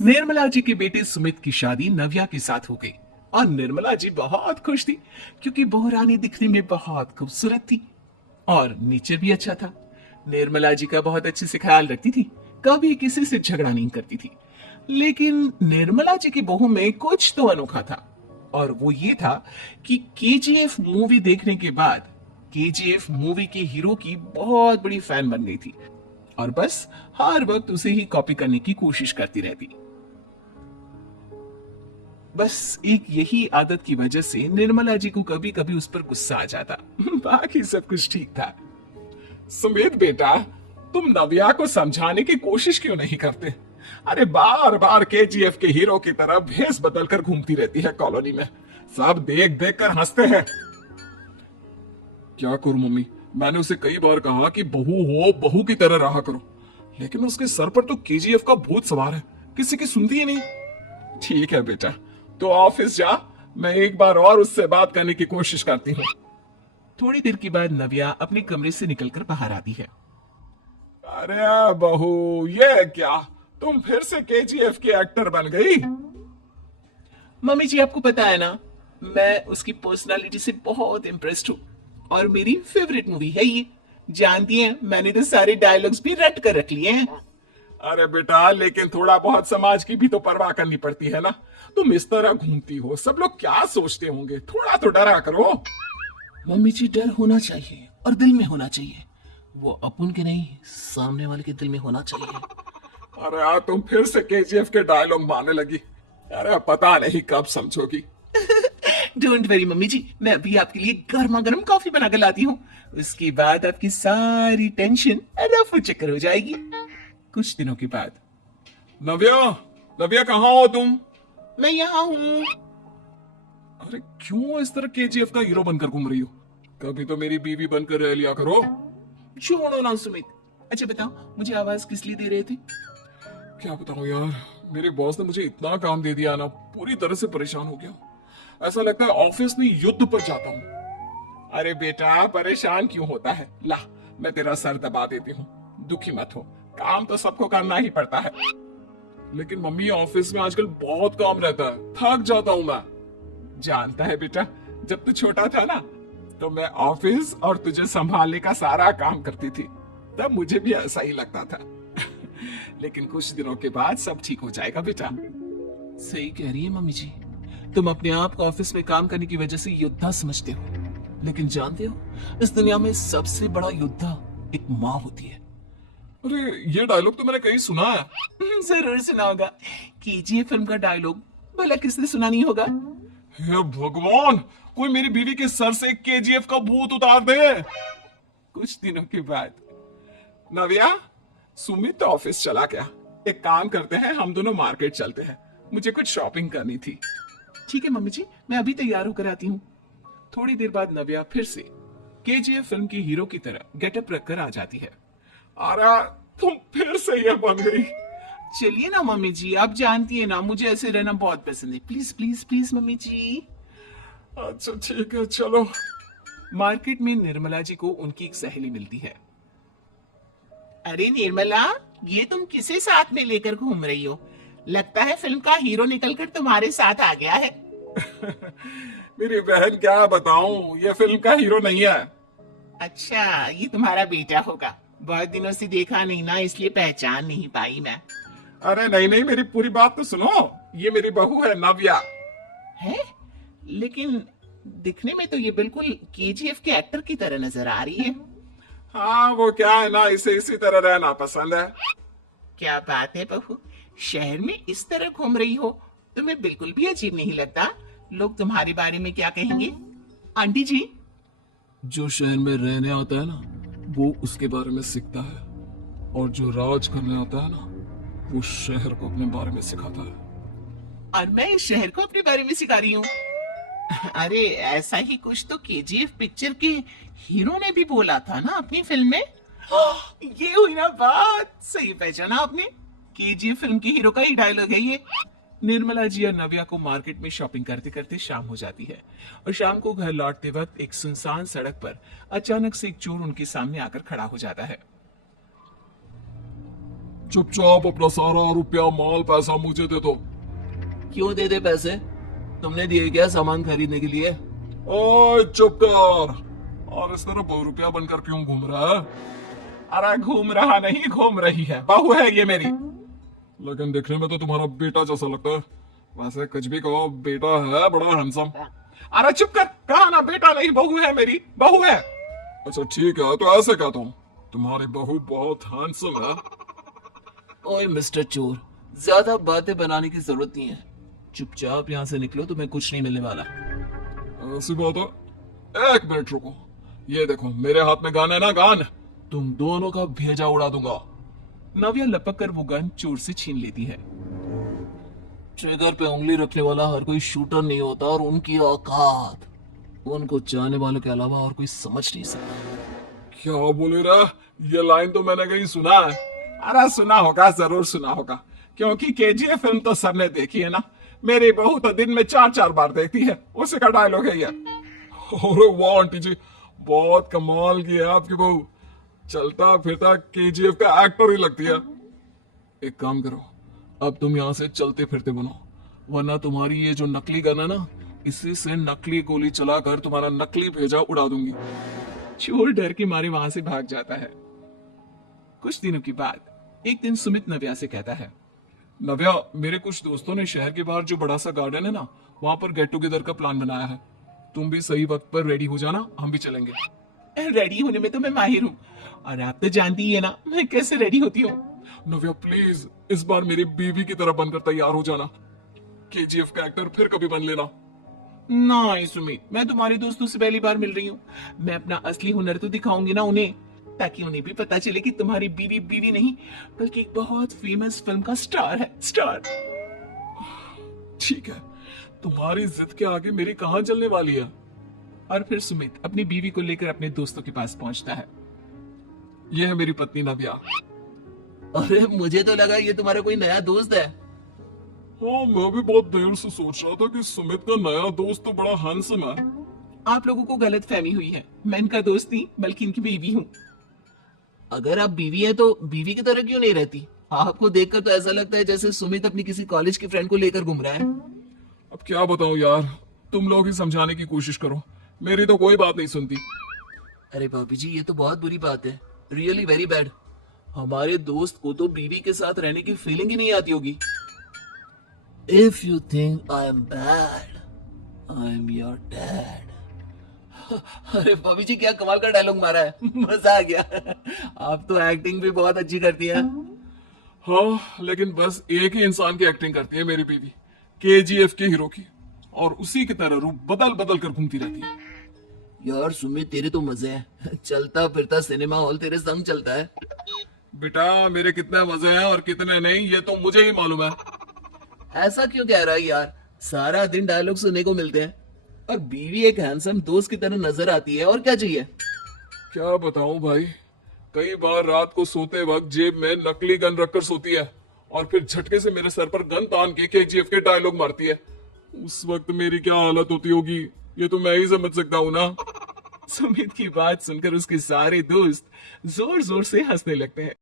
निर्मला जी के बेटे सुमित की शादी नव्या के साथ हो गई और निर्मला जी बहुत खुश थी क्योंकि बहू रानी दिखने में बहुत खूबसूरत थी और नेचर भी अच्छा था। निर्मला जी का बहुत अच्छे से ख्याल रखती थी, कभी किसी से झगड़ा नहीं करती थी। लेकिन निर्मला जी की बहू में कुछ तो अनोखा था और वो ये था कि केजीएफ मूवी देखने के बाद केजीएफ मूवी के हीरो की बहुत बड़ी फैन बन गई थी और बस हर वक्त उसे ही कॉपी करने की कोशिश करती रहती। बस एक यही आदत की वजह से निर्मला जी को कभी कभी उस पर गुस्सा आ जाता। बाकी सब कुछ ठीक था। सुमित बेटा, तुम नव्या को समझाने की कोशिश क्यों नहीं करते? अरे बार बार केजीएफ के हीरो की तरह भेस बदल कर घूमती रहती है कॉलोनी में, सब देख देख कर हंसते हैं। क्या करूं मम्मी, मैंने उसे कई बार कहा कि बहू हो बहू की तरह रहा करो, लेकिन उसके सर पर तो केजीएफ का भूत सवार है, किसी की सुनती ही नहीं। ठीक है बेटा, तो ऑफिस जा, मैं एक बार और उससे बात करने की कोशिश करती हूँ। थोड़ी देर के बाद नव्या अपने कमरे से निकलकर बाहर आती है। अरे बहू, ये क्या, तुम फिर से केजीएफ की एक्टर बन गई? मम्मी जी, आपको पता है ना, मैं उसकी पर्सनालिटी से बहुत इम्प्रेस्ड हूँ और मेरी फेवरेट मूवी है ये। जानती हैं, मैंने तो सारे डायलॉग्स भी रट कर रख लिए हैं। अरे बेटा, लेकिन थोड़ा बहुत समाज की भी तो परवाह करनी पड़ती है ना। तुम इस तरह घूमती हो, सब लोग क्या सोचते होंगे, थोड़ा तो डरा करो। मम्मी जी, डर होना चाहिए और दिल में होना चाहिए, वो अपन के नहीं सामने वाले के दिल में होना चाहिए। अरे यार, तुम फिर से केजीएफ के डायलॉग मारने लगी। अरे पता नहीं कब समझोगी। डोंट वरी मम्मी जी, मैं अभी आपके लिए गर्मा गर्म कॉफी बनाकर लाती हूँ। उसके बाद आपकी सारी टेंशन रफू चक्कर हो जाएगी। कुछ दिनों के बाद। नव्या, नव्या कहाँ हो तुम? मैं यहाँ हूँ। अरे क्यों इस तरह केजीएफ का हीरो बनकर घूम रही हो? कभी तो मेरी बीवी बनकर रह लिया करो। छोड़ो ना सुमित। अच्छा बताओ, मुझे आवाज किस लिए दे रहे थे? क्या बताऊं यार, मेरे बॉस ने मुझे इतना काम दे दिया ना, पूरी तरह से परेशान हो गया। ऐसा लगता है ऑफिस में युद्ध पर जाता हूँ। अरे बेटा, परेशान क्यों होता है? ला, मैं तेरा सर दबा देती हूँ, दुखी मत हो, काम तो सबको करना ही पड़ता है। लेकिन मम्मी, ऑफिस में आजकल बहुत काम रहता है, थक जाता हूँ मैं। जानता है बेटा, जब तू छोटा था ना, तो मैं ऑफिस और तुझे संभालने का सारा काम करती थी, तब मुझे भी ऐसा ही लगता था। लेकिन कुछ दिनों के बाद सब ठीक हो जाएगा बेटा। सही कह रही है मम्मी जी, तुम अपने आप को ऑफिस में काम करने की वजह से योद्धा समझते हो, लेकिन जानते हो, इस दुनिया में सबसे बड़ा योद्धा एक माँ होती है। अरे ये डायलॉग तो मैंने कहीं सुना है। जरूर सुना होगा, केजीएफ फिल्म का डायलॉग, भला किसने सुना नहीं होगा? हे भगवान, कोई मेरी बीवी के सर से केजीएफ का भूत उतार दे। कुछ दिनों के बाद। नव्या, सुमित तो ऑफिस चला गया, एक काम करते हैं, हम दोनों मार्केट चलते हैं, मुझे कुछ शॉपिंग करनी थी। ठीक है मम्मी जी, मैं अभी तैयार होकर आती हूँ। थोड़ी देर बाद नव्या फिर से केजीएफ फिल्म की हीरो की तरह गेटअप रखकर आ जाती है। अरे तुम फिर से ये बन गई। चलिए ना मम्मी जी, आप जानती है ना, मुझे ऐसे रहना बहुत पसंद है। प्लीज प्लीज प्लीज मम्मी जी। अच्छा ठीक है, चलो। मार्केट में निर्मला जी को उनकी एक सहेली मिलती है। अरे निर्मला, ये तुम किसे साथ में लेकर घूम रही हो? लगता है फिल्म का हीरो निकलकर तुम्हारे साथ आ गया है। मेरी बहन, क्या बताऊं, ये फिल्म का हीरो नहीं है। अच्छा, ये तुम्हारा बेटा होगा, बहुत दिनों से देखा नहीं ना, इसलिए पहचान नहीं पाई मैं। अरे नहीं नहीं, मेरी पूरी बात तो सुनो, ये मेरी बहू है नव्या। है? लेकिन दिखने में तो ये बिल्कुल केजीएफ के एक्टर की तरह नजर आ रही है। हाँ, वो क्या है ना, इसे इसी तरह रहना पसंद है। क्या बात है बहू, शहर में इस तरह घूम रही हो, तुम्हें बिल्कुल भी अजीब नहीं लगता? लोग तुम्हारे बारे में क्या कहेंगे? आंटी जी, जो शहर में रहने आता है ना, वो उसके बारे में सीखता है, और जो राज करने आता है ना, वो शहर को अपने बारे में सिखाता है। और मैं इस शहर को अपने बारे में सिखा रही हूँ? अरे ऐसा ही कुछ तो केजीएफ पिक्चर के हीरो ने भी बोला था ना अपनी फिल्म में। ये हुई ना बात, सही पहचाना आपने, केजीएफ फिल्म के हीरो का ही डायलॉग है ये। निर्मला जी और नव्या को मार्केट में शॉपिंग करते करते शाम हो जाती है और शाम को घर लौटते वक्त एक सुनसान सड़क पर अचानक से एक चोर उनके सामने आकर खड़ा हो जाता है। चुपचाप अपना सारा रुपया माल पैसा मुझे दे दो। क्यों दे दे पैसे? तुमने दिए क्या सामान खरीदने के लिए? ओए चुप कर। और इस तरह बहुरुपया बनकर क्यों घूम रहा है? अरे घूम रहा नहीं, घूम रही है, बहू है ये मेरी। लेकिन देखने में तो तुम्हारा बेटा जैसा लगता है। वैसे कुछ भी कहो, बेटा है बड़ा हैंडसम। अरे चुप कर, कहा ना बेटा नहीं, बहू है मेरी, बहू है। अच्छा ठीक है, तो ऐसे कहता हूँ, तुम्हारी बहू बहुत हैंडसम है। ओए मिस्टर चोर, ज्यादा बातें बनाने की जरूरत नहीं है। चुपचाप यहाँ से निकलो, तुम्हें कुछ नहीं मिलने वाला। ऐसी बात है, एक मिनट रुको। ये देखो मेरे हाथ में गन है ना, गन। तुम दोनों का भेजा उड़ा दूंगा। नव्या लपक कर वो गन चोर से छीन लेती है। ट्रिगर पे उंगली रखने वाला हर कोई शूटर नहीं होता, और उनकी औकात उनको चाहने वालों के अलावा और कोई समझ नहीं सकता। क्या बोले रहा? ये लाइन तो मैंने कहीं सुना है। अरे सुना होगा, जरूर सुना होगा, क्योंकि केजीएफ फिल्म तो सबने देखी है ना। मेरी बहू तो दिन में 4-4 बार देखती है, उसी का डायलॉग है ये। अरे वाह आंटी जी, बहुत कमाल की है आपकी बहू। चलता फिरता केजीएफ का एक्टर ही लगती है। एक काम करो, अब तुम यहाँ से चलते फिरते बनो, वरना तुम्हारी ये जो नकली गन है ना, इसी से नकली गोली चलाकर तुम्हारा नकली भेजा उड़ा दूंगी। चोर डर के मारे वहां से भाग जाता है। कुछ दिनों के बाद एक दिन सुमित नव्या से कहता है, नव्या, मेरे कुछ दोस्तों ने शहर के बाहर जो बड़ा सा गार्डन है ना, वहां पर गेट टुगेदर का प्लान बनाया है। तुम भी सही वक्त पर रेडी हो जाना, हम भी चलेंगे। रेडी होने में तो मैं माहिर हूँ, और आप तो जानती ही है ना मैं कैसे रेडी होती हूँ। नव्या प्लीज, इस बार मेरी बीवी की तरह बनकर तैयार हो जाना। केजीएफ का एक्टर फिर कभी बन लेना। नहीं सुमित, मैं तुम्हारे दोस्तों से पहली बार मिल रही हूँ। मैं अपना असली हुनर तो दिखाऊंगी ना उन्हें, ताकि उन्हें भी पता चले कि तुम्हारी बीवी बीवी नहीं, बल्कि एक बहुत फेमस फिल्म का स्टार है, स्टार। ठीक है, तुम्हारी जिद के आगे मेरी कहां चलने वाली है। और फिर सुमित अपनी बीवी को लेकर अपने दोस्तों के पास पहुंचता है। यह है मेरी पत्नी नव्या। अरे मुझे तो लगा ये तुम्हारा कोई नया दोस्त है। हाँ, मैं भी बहुत देर से सोच रहा था कि सुमित का नया दोस्त तो बड़ा हैंडसम है। आप लोगों को गलत फहमी हुई है, मैं इनका दोस्त नहीं बल्कि इनकी बीवी हूँ। अगर आप बीवी हैं तो बीवी की तरह क्यों नहीं रहती? आपको देखकर तो ऐसा लगता है जैसे सुमित अपनी किसी कॉलेज की फ्रेंड को लेकर घूम रहा है। अब क्या बताऊं यार, तुम लोग ही समझाने की कोशिश करो, मेरी तो कोई बात नहीं सुनती। अरे भाभी जी, ये तो बहुत बुरी बात है, रियली वेरी बैड। हमारे दोस्त को तो बीवी के साथ रहने की फीलिंग ही नहीं आती होगी। If you think I am bad, I am your dad. अरे भाभी जी, क्या कमाल का डायलॉग मारा है, मजा आ गया। आप तो एक्टिंग भी बहुत अच्छी करती हैं। हाँ, लेकिन बस एक ही इंसान की एक्टिंग करती है मेरी बीवी, केजीएफ के हीरो की, और उसी की तरह रूप बदल बदल कर घूमती रहती है। यार सुमित, तेरे तो मजे हैं, चलता फिरता सिनेमा हॉल तेरे संग चलता है। बेटा, मेरे कितने मजे हैं और कितने नहीं, ये तो मुझे ही मालूम है। ऐसा क्यों कह रहा है यार, सारा दिन डायलॉग सुनने को मिलते हैं, और बीवी एक हैंडसम दोस्त की तरह नजर आती है, और क्या चाहिए। क्या बताऊं भाई, कई बार रात को सोते वक्त जेब में नकली गन रखकर सोती है, और फिर झटके से मेरे सर पर गन तान के केजीएफ के डायलॉग मारती है। उस वक्त मेरी क्या हालत होती होगी, ये तो मैं ही समझ सकता हूँ ना। सुमित की बात सुनकर उसके सारे दोस्त जोर जोर से हंसने लगते हैं।